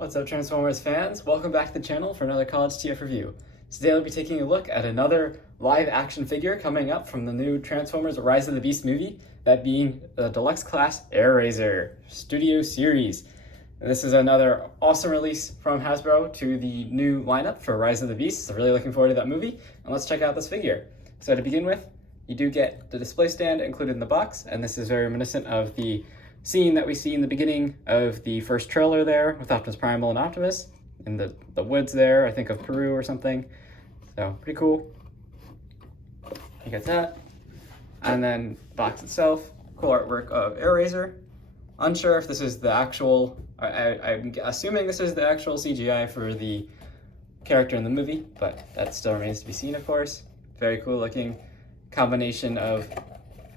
What's up, Transformers fans? Welcome back to the channel for another College TF review. Today I'll be taking a look at another live action figure coming up from the new Transformers Rise of the Beast movie, that being the Deluxe class Airazor Studio Series. And this is another awesome release from Hasbro to the new lineup for Rise of the Beast, so really looking forward to that movie. And let's check out this figure. So to begin with, you do get the display stand included in the box, and this is very reminiscent of the scene that we see in the beginning of the first trailer there with Optimus Primal and Optimus in the woods there, I think of Peru or something. So pretty cool. You get that. And then the box itself, cool artwork of Airazor. Unsure if this is the actual, I'm assuming this is the actual CGI for the character in the movie, but that still remains to be seen, of course. Very cool looking combination of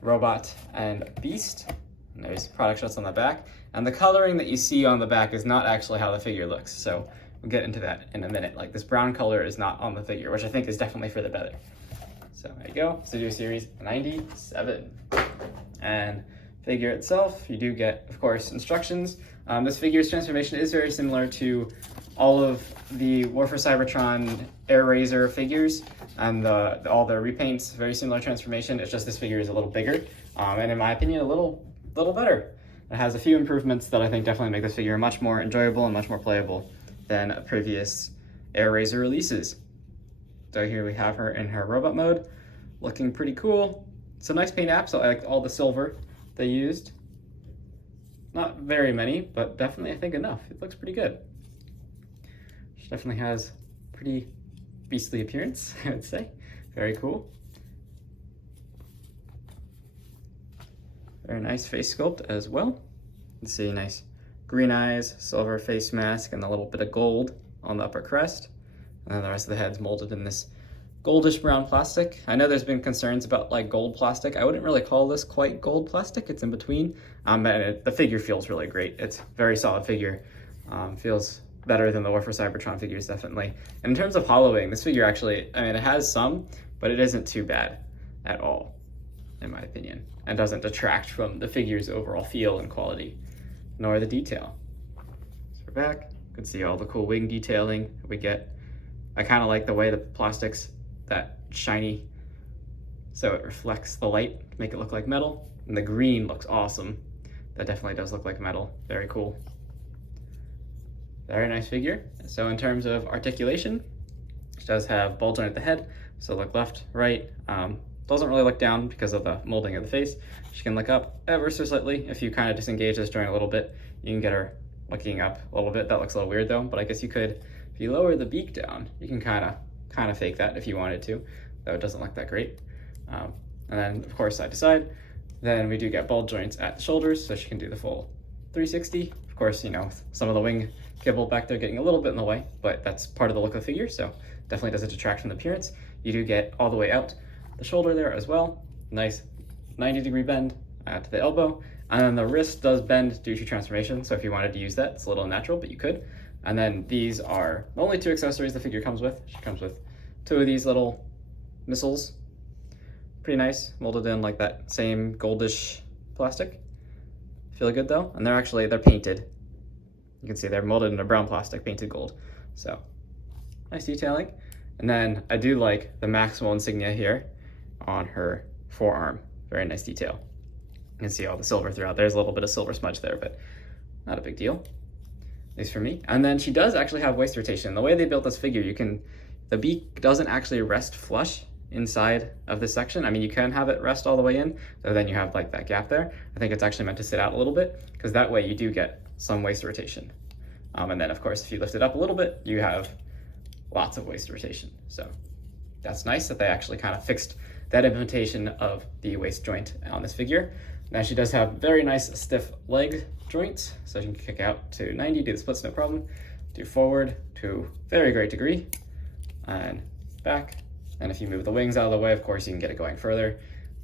robot and beast. And there's product shots on the back, and the coloring that you see on the back is not actually how the figure looks, so we'll get into that in a minute. Like, this brown color is not on the figure, which I think is definitely for the better. So there you go, Studio Series 97. And figure itself, you do get, of course, instructions. This figure's transformation is very similar to all of the War for Cybertron Airazor figures, and all the repaints, very similar transformation. It's just this figure is a little bigger, and in my opinion, a little better. It has a few improvements that I think definitely make this figure much more enjoyable and much more playable than previous Airazor releases. So here we have her in her robot mode, looking pretty cool. It's a nice paint app, so I like all the silver they used. Not very many, but definitely I think enough. It looks pretty good. She definitely has pretty beastly appearance, I would say. Very cool. Very nice face sculpt as well. You can see nice green eyes, silver face mask, and a little bit of gold on the upper crest. And then the rest of the head's molded in this goldish brown plastic. I know there's been concerns about like gold plastic. I wouldn't really call this quite gold plastic. It's in between. And the figure feels really great. It's a very solid figure. Feels better than the War for Cybertron figures, definitely. And in terms of hollowing, this figure actually, I mean, it has some, but it isn't too bad at all, in my opinion, and doesn't detract from the figure's overall feel and quality, nor the detail. So we're back. You can see all the cool wing detailing we get. I kind of like the way the plastic's that shiny, so it reflects the light, make it look like metal. And the green looks awesome. That definitely does look like metal. Very cool. Very nice figure. So in terms of articulation, it does have ball joint at the head, so look left, right. Doesn't really look down because of the molding of the face. She can look up ever so slightly. If you kind of disengage this joint a little bit, you can get her looking up a little bit. That looks a little weird though, but I guess you could, if you lower the beak down, you can kind of fake that if you wanted to, though it doesn't look that great. And then of course side to side. Then we do get ball joints at the shoulders, so she can do the full 360. Of course, you know, some of the wing kibble back there getting a little bit in the way, but that's part of the look of the figure, so definitely doesn't detract from the appearance. You do get all the way out the shoulder there as well. Nice 90-degree bend to the elbow. And then the wrist does bend due to transformation, so if you wanted to use that, it's a little unnatural, but you could. And then these are the only two accessories the figure comes with. She comes with two of these little missiles. Pretty nice, molded in like that same goldish plastic. Feel good though, and they're painted. You can see they're molded in a brown plastic, painted gold. So, nice detailing. And then I do like the Maximal insignia here on her forearm. Very nice detail. You can see all the silver throughout. There's a little bit of silver smudge there, but not a big deal, at least for me. And then she does actually have waist rotation. The way they built this figure, the beak doesn't actually rest flush inside of this section. I mean, you can have it rest all the way in, so then you have like that gap there. I think it's actually meant to sit out a little bit, because that way you do get some waist rotation. And then of course, if you lift it up a little bit, you have lots of waist rotation. So that's nice that they actually kind of fixed that implementation of the waist joint on this figure. Now she does have very nice stiff leg joints, so she can kick out to 90, do the splits no problem, do forward to very great degree, and back. And if you move the wings out of the way, of course, you can get it going further.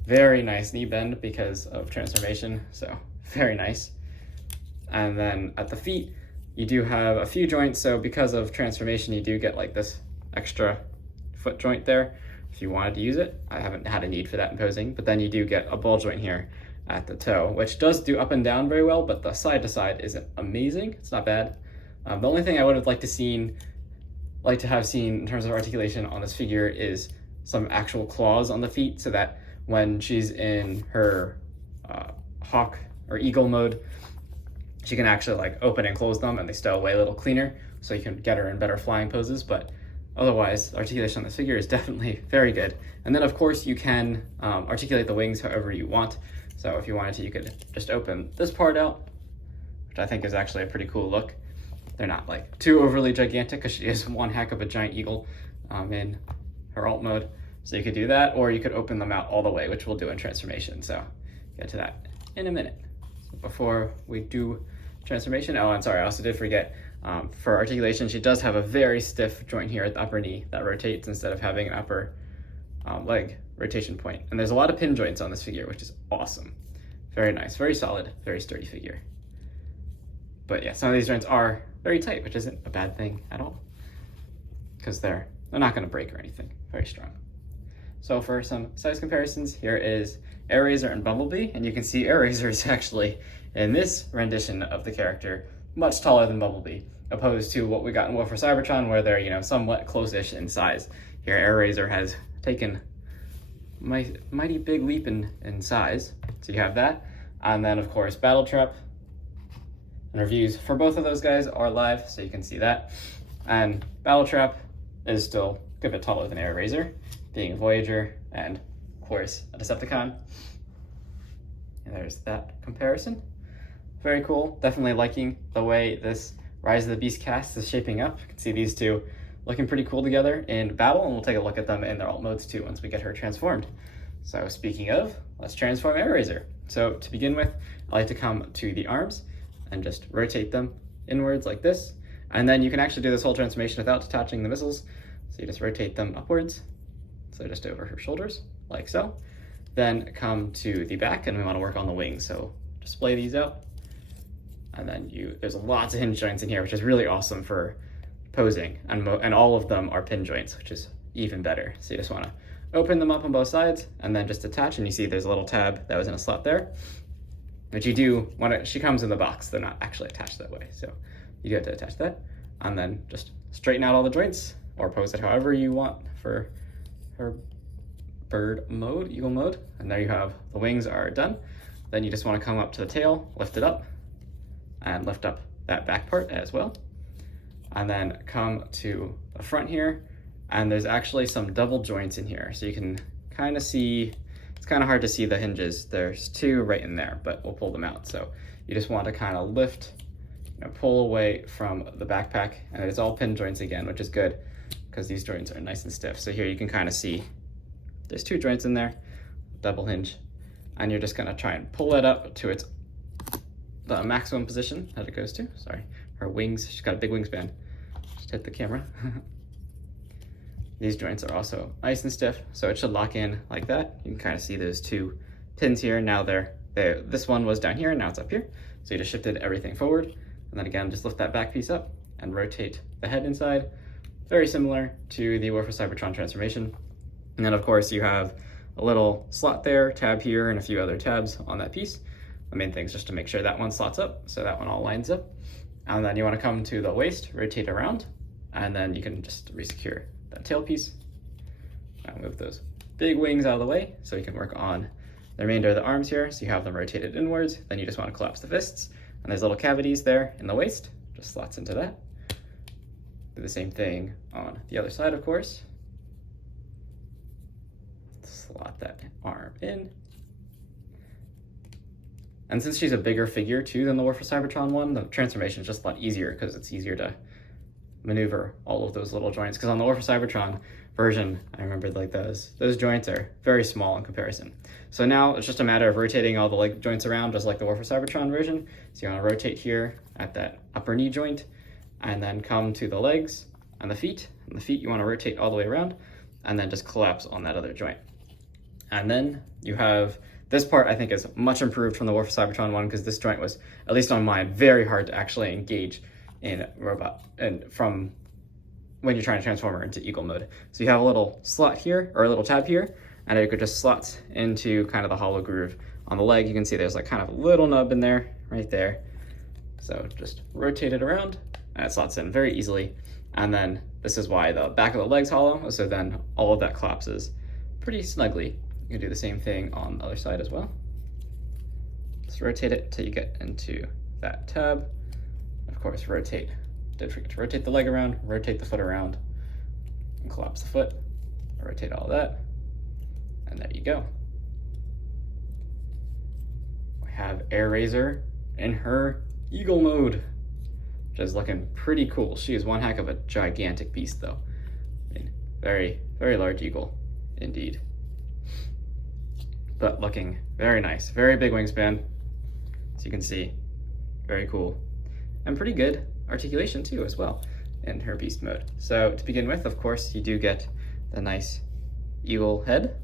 Very nice knee bend because of transformation, so very nice. And then at the feet, you do have a few joints, so because of transformation, you do get like this extra foot joint there if you wanted to use it. I haven't had a need for that in posing, but then you do get a ball joint here at the toe, which does do up and down very well, but the side to side isn't amazing. It's not bad, The only thing I would have liked to have seen in terms of articulation on this figure is some actual claws on the feet, so that when she's in her hawk or eagle mode, she can actually like open and close them and they stow away a little cleaner, so you can get her in better flying poses. But otherwise, articulation on this figure is definitely very good. And then of course you can articulate the wings however you want. So if you wanted to, you could just open this part out, which I think is actually a pretty cool look. They're not like too overly gigantic because she is one heck of a giant eagle in her alt mode. So you could do that, or you could open them out all the way, which we'll do in transformation. So get to that in a minute. So before we do transformation, oh, I'm sorry, I also did forget, for articulation, she does have a very stiff joint here at the upper knee that rotates instead of having an upper leg rotation point. And there's a lot of pin joints on this figure, which is awesome. Very nice, very solid, very sturdy figure. But yeah, some of these joints are very tight, which isn't a bad thing at all, because they're not going to break or anything. Very strong. So for some size comparisons, here is Airazor and Bumblebee, and you can see Airazor is actually, in this rendition of the character, much taller than Bumblebee, opposed to what we got in War for Cybertron, where they're, you know, somewhat close-ish in size. Here, Airazor has taken mighty big leap in size, so you have that. And then, of course, Battle Trap. And reviews for both of those guys are live, so you can see that. And Battle Trap is still a good bit taller than Airazor, being a Voyager and, of course, a Decepticon. And there's that comparison. Very cool. Definitely liking the way this Rise of the Beast cast is shaping up. You can see these two looking pretty cool together in battle, and we'll take a look at them in their alt modes too once we get her transformed. So speaking of, let's transform Airazor. So to begin with, I like to come to the arms and just rotate them inwards like this. And then you can actually do this whole transformation without detaching the missiles. So you just rotate them upwards, so just over her shoulders, like so. Then come to the back, and we want to work on the wings. So display these out. And then there's lots of hinge joints in here, which is really awesome for posing. And all of them are pin joints, which is even better. So you just want to open them up on both sides and then just attach. And you see there's a little tab that was in a slot there. But you do want to, she comes in the box. They're not actually attached that way. So you get to attach that and then just straighten out all the joints or pose it however you want for her bird mode, eagle mode. And there you have, the wings are done. Then you just want to come up to the tail, lift it up, and lift up that back part as well. And then come to the front here, and there's actually some double joints in here. So you can kind of see, it's kind of hard to see the hinges. There's two right in there, but we'll pull them out. So you just want to kind of lift, pull away from the backpack, and it's all pin joints again, which is good because these joints are nice and stiff. So here you can kind of see there's two joints in there, double hinge, and you're just gonna try and pull it up to the maximum position that it goes to. Sorry, her wings, she's got a big wingspan. Just hit the camera. These joints are also nice and stiff, so it should lock in like that. You can kind of see those two pins here. Now this one was down here, and now it's up here. So you just shifted everything forward. And then again, just lift that back piece up and rotate the head inside. Very similar to the War for Cybertron transformation. And then of course you have a little slot there, tab here, and a few other tabs on that piece. The main thing is just to make sure that one slots up, so that one all lines up. And then you want to come to the waist, rotate around, and then you can just resecure that tail piece. Now move those big wings out of the way so you can work on the remainder of the arms here. So you have them rotated inwards. Then you just want to collapse the fists, and there's little cavities there in the waist, just slots into that. Do the same thing on the other side, of course. Slot that arm in. And since she's a bigger figure too than the War for Cybertron one, the transformation is just a lot easier because it's easier to maneuver all of those little joints. Because on the War for Cybertron version, I remember like those joints are very small in comparison. So now it's just a matter of rotating all the leg joints around, just like the War for Cybertron version. So you want to rotate here at that upper knee joint, and then come to the legs and the feet. And the feet you want to rotate all the way around, and then just collapse on that other joint. And then you have this part, I think, is much improved from the War for Cybertron one, because this joint was, at least on mine, very hard to actually engage in robot and from when you're trying to transform her into eagle mode. So you have a little slot here, or a little tab here, and it could just slot into kind of the hollow groove on the leg. You can see there's like kind of a little nub in there, right there. So just rotate it around, and it slots in very easily. And then this is why the back of the leg's hollow, so then all of that collapses pretty snugly. You can do the same thing on the other side as well. Just rotate it till you get into that tab. Of course, rotate. Don't forget to rotate the leg around, rotate the foot around, and collapse the foot. Rotate all that, and there you go. We have Airazor in her eagle mode, which is looking pretty cool. She is one heck of a gigantic beast, though. I mean, very, very large eagle, indeed. But looking very nice. Very big wingspan, as you can see. Very cool. And pretty good articulation, too, as well, in her beast mode. So to begin with, of course, you do get the nice eagle head,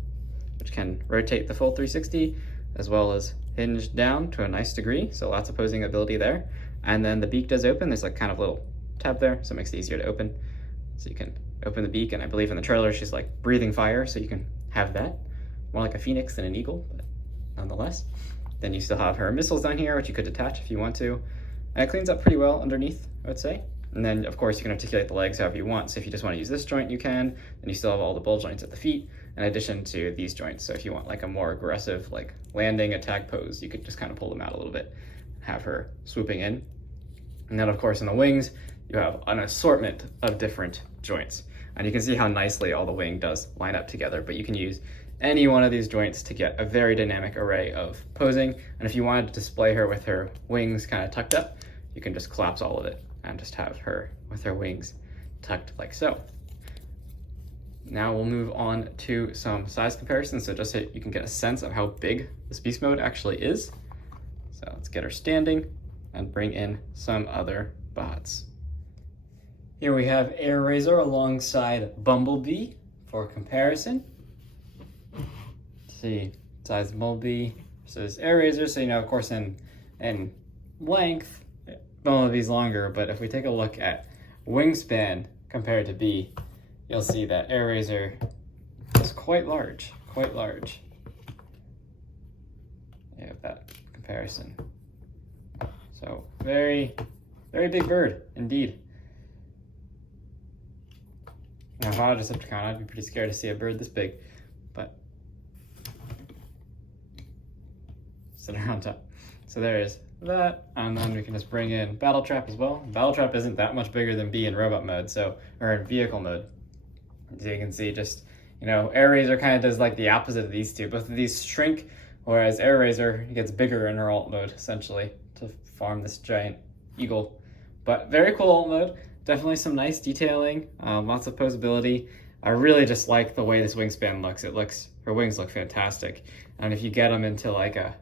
which can rotate the full 360, as well as hinge down to a nice degree, so lots of posing ability there. And then the beak does open. There's like kind of a little tab there, so it makes it easier to open. So you can open the beak, and I believe in the trailer she's like breathing fire, so you can have that. More like a phoenix than an eagle, but nonetheless. Then you still have her missiles down here, which you could detach if you want to. And it cleans up pretty well underneath, I would say. And then, of course, you can articulate the legs however you want. So if you just want to use this joint, you can. Then you still have all the ball joints at the feet, in addition to these joints. So if you want like a more aggressive, like landing attack pose, you could just kind of pull them out a little bit and have her swooping in. And then, of course, in the wings, you have an assortment of different joints. And you can see how nicely all the wing does line up together, but you can use any one of these joints to get a very dynamic array of posing. And if you wanted to display her with her wings kind of tucked up, you can just collapse all of it and just have her with her wings tucked like so. Now we'll move on to some size comparisons, so just so you can get a sense of how big this beast mode actually is. So let's get her standing and bring in some other bots. Here we have Airazor alongside Bumblebee for comparison. Let's see, size Bumblebee versus Airazor. So, you know, of course, in length, Bumblebee's longer, but if we take a look at wingspan compared to Bee, you'll see that Airazor is quite large, quite large. You have that comparison. So very, very big bird indeed. Now, if I was a Decepticon, I'd be pretty scared to see a bird this big, but sit on top. So there is that, and then we can just bring in Battle Trap as well. Battle Trap isn't that much bigger than Bee in robot mode, so, or in vehicle mode. So you can see just, you know, Airazor kind of does like the opposite of these two. Both of these shrink, whereas Airazor gets bigger in her alt mode, essentially, to farm this giant eagle. But very cool alt mode. Definitely some nice detailing, lots of posability. I really just like the way this wingspan looks. Her wings look fantastic. And if you get them into like a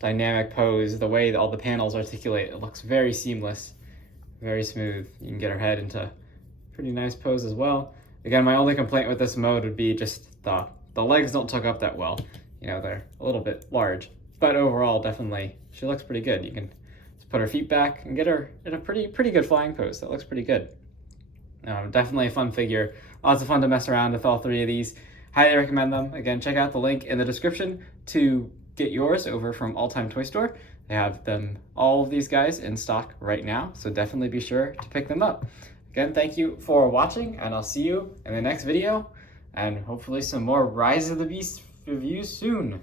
dynamic pose, the way that all the panels articulate, it looks very seamless, very smooth. You can get her head into a pretty nice pose as well. Again, my only complaint with this mode would be just the legs don't tuck up that well. You know, they're a little bit large. But overall, definitely, she looks pretty good. You can just put her feet back and get her in a pretty good flying pose. That looks pretty good. Definitely a fun figure. Lots of fun to mess around with all three of these. Highly recommend them. Again, check out the link in the description to get yours over from All Time Toy Store. They have all of these guys in stock right now, so definitely be sure to pick them up. Again, thank you for watching, and I'll see you in the next video, and hopefully some more Rise of the Beast reviews soon.